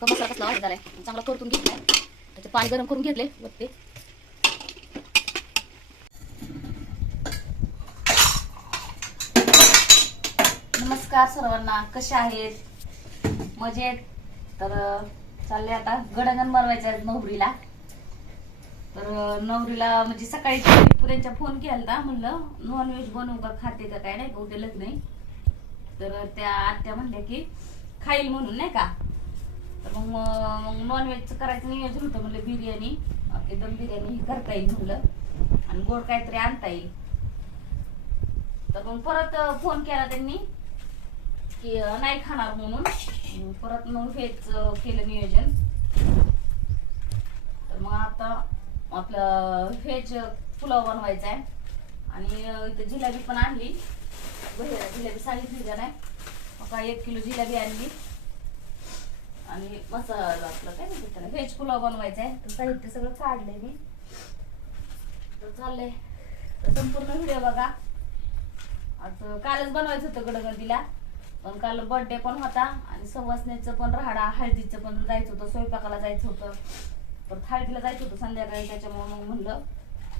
का मसाला कसला वाढत आहे चांगला परतून घेतलाय. त्याचे पाणी गरम करून घेतले वरते. नमस्कार सर्वांना कसे आहेत? मजेत? तर चालले आता गडंगण बनवायचं आहे नवरीला. तर नवरीला म्हणजे सकाळी त्यांच्या फोन केला म्हणलं नॉनव्हेज बनवू का खाते का काय नाही का उद्या लग्न आहे. तर त्या आत्या म्हणल्या की खाईल म्हणून नाही का? तर मग मग नॉनव्हेजचं करायचं नियोजन होतं म्हणलं बिर्याणी. एकदम बिर्याणी ही करता येईल म्हणलं. आणि गोड काहीतरी आणता येईल. तर मग परत फोन केला त्यांनी की नाही खाणार म्हणून. परत मग हेच केलं नियोजन. तर मग आता आपलं व्हेज पुलाव बनवायचा आहे आणि इथं जिलेबी पण आणली. बहिरा जिलेबी सांगितली का नाही? मग काय एक किलो जिलेबी आणली. आणि मसाला आपलं काय म्हणतात त्याला. व्हेज पुलाव बनवायचा आहे तर साहित्य सगळं काढलंय मी. तर चाललंय. तर संपूर्ण व्हिडिओ बघा. आज कालच बनवायचं होतं गडगडीला पण काल बर्थडे पण होता आणि सवासण्याचं पण राहाडा हळदीचं पण जायचं होतं स्वयंपाकाला जायचं होतं. पण हळदीला जायचं होतं संध्याकाळी त्याच्यामुळे मग म्हणलं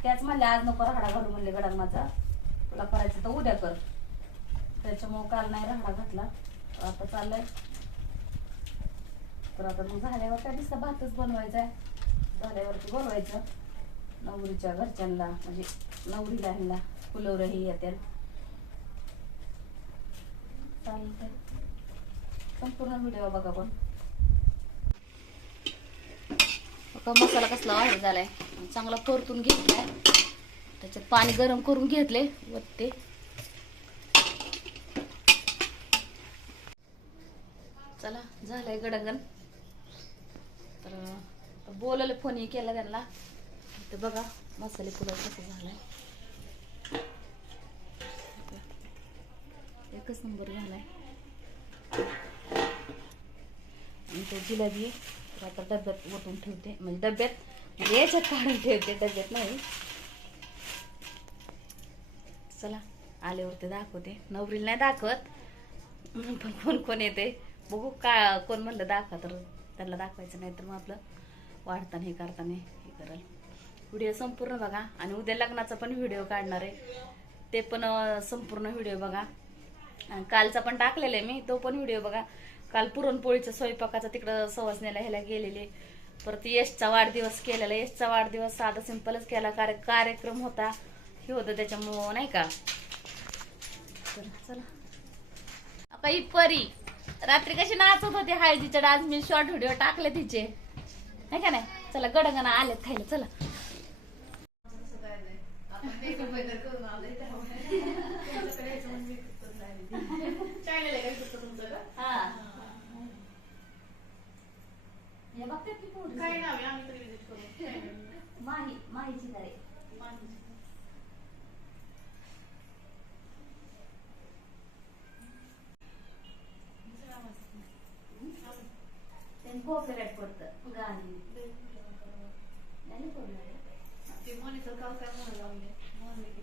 त्याच म्हणले आज नको राहाडा घालू म्हणले गडांग माझा. तुला करायचं तर उद्या कर. त्याच्यामुळं काल नाही राहाडा घातला. आता चाललंय. तर आता मग झाल्यावर त्या दिसता भातच बनवायचा आहे. झाल्यावरती बनवायचं. नवरीच्या घरच्यांना म्हणजे नवरीला ह्यांना फुलवरं ही येत्या. चालतंय. संपूर्ण व्हिडिओ बघा पण. बघा मसाला कसला वाढ झालाय. चांगला परतून घेतलाय. त्याच्यात पाणी गरम करून घेतले वत्ते चला झालंय गडगन आता बोलायला फोन केला त्यांना. तर बघा मसाले पुलाव कसं झालाय. एकच नंबर झालाय. आणि तो जिलेबी तर आता डब्यात ओतून ठेवते. म्हणजे डब्यात म्हणजे याच्यात काढून ठेवते डब्यात नाही. चला आल्यावर ते दाखवते. नवरीला नाही दाखवत. पण कोण कोण येते? बघू का कोण म्हणलं दाखवा तर. त्यांना दाखवायचं नाही तर मग आपलं वाढताना हे करताना हे करेल. व्हिडिओ संपूर्ण बघा आणि उद्या लग्नाचा पण व्हिडिओ काढणार आहे. ते पण संपूर्ण व्हिडिओ बघा. आणि कालचा पण टाकलेला आहे मी तो पण व्हिडिओ बघा. काल पुरणपोळीचा स्वयंपाकाचा तिकडं सवासण्याला ह्याला गेलेले. परत यशचा वाढदिवस केलेला यशचा वाढदिवस साधा सिंपलच केला. कार्य कार्यक्रम होता. हे होतं त्याच्यामुळं नाही का? तर चला. आता परी. रात्री कशी नाचत होती हळदीच्या डान्स? मी शॉर्ट व्हिडिओ टाकले तिचे. नाही का नाही? चला गडगणा आलेत खायला चला. हा. हे बघतात की पोरी. काय नाव आहे आम्ही तरी विजिट करू माही माहीची तारे त्यांनी कॉपीराईट पडतं गाणी नाही पडलं ते मॉनिटर काल काय म्हणायला लागले म्हणले की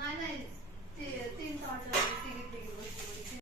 नाही नाही. तीन शॉट तिघी तिघी गोष्टी